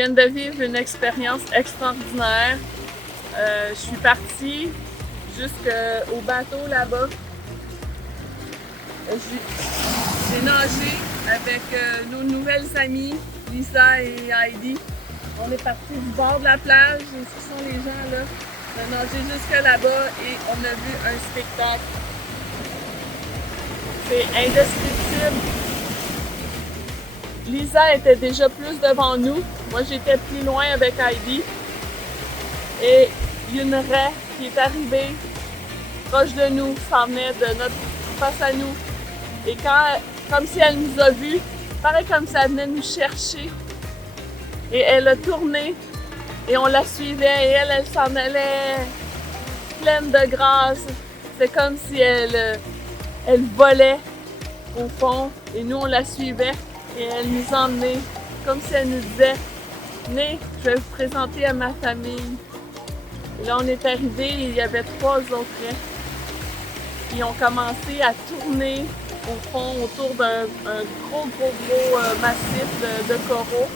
viens de vivre une expérience extraordinaire. Je suis partie jusqu'au bateau là-bas. J'ai nagé avec nos nouvelles amies, Lisa et Heidi. On est parti du bord de la plage, où sont les gens là. On a nagé jusque là-bas et on a vu un spectacle. C'est indescriptible. Lisa était déjà plus devant nous. Moi, j'étais plus loin avec Heidi. Et il y a une raie qui est arrivée proche de nous, s'en venait de notre face à nous. Et comme si elle nous a vus, pareil comme si elle venait nous chercher. Et elle a tourné et on la suivait et elle s'en allait pleine de grâce. C'est comme si elle volait au fond et nous on la suivait et elle nous emmenait comme si elle nous disait « Venez, je vais vous présenter à ma famille ». Et là on est arrivé et il y avait 3 autres raies. Ils ont commencé à tourner au fond autour d'un gros massif de coraux.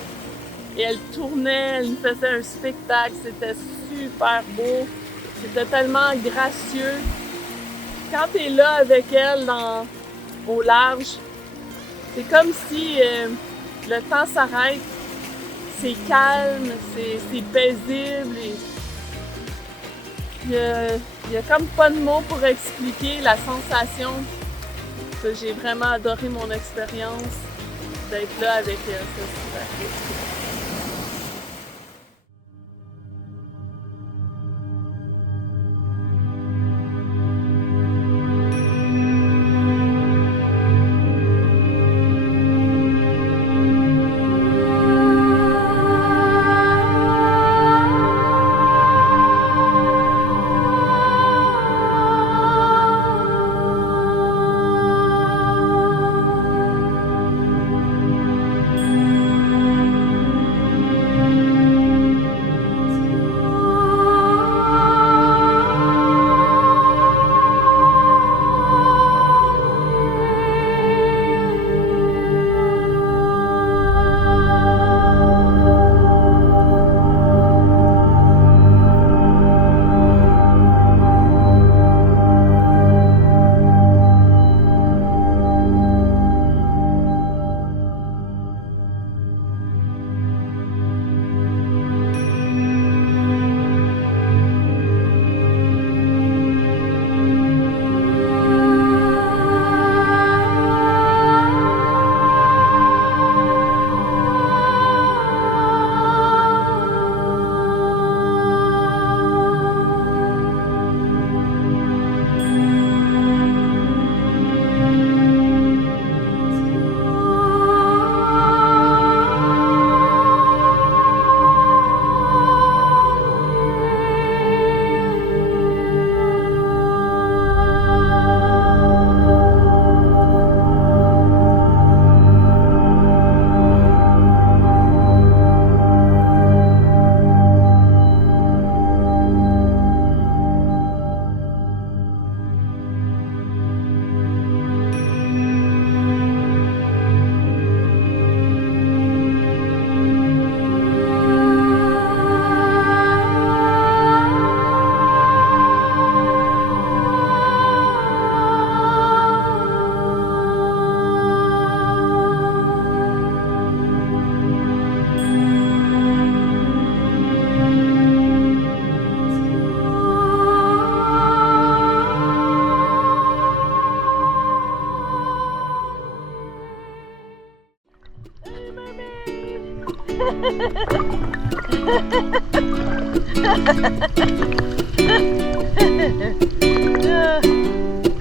Et elle tournait, elle nous faisait un spectacle, c'était super beau, c'était tellement gracieux. Quand tu es là avec elle au large, c'est comme si le temps s'arrête, c'est calme, c'est paisible. Il y a comme pas de mots pour expliquer la sensation. J'ai vraiment adoré mon expérience d'être là avec elle. C'est super.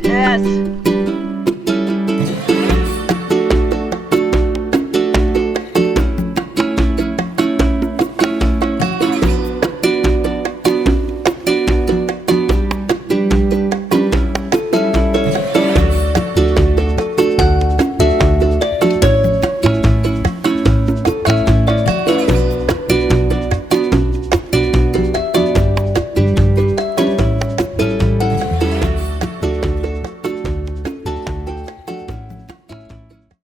Yes.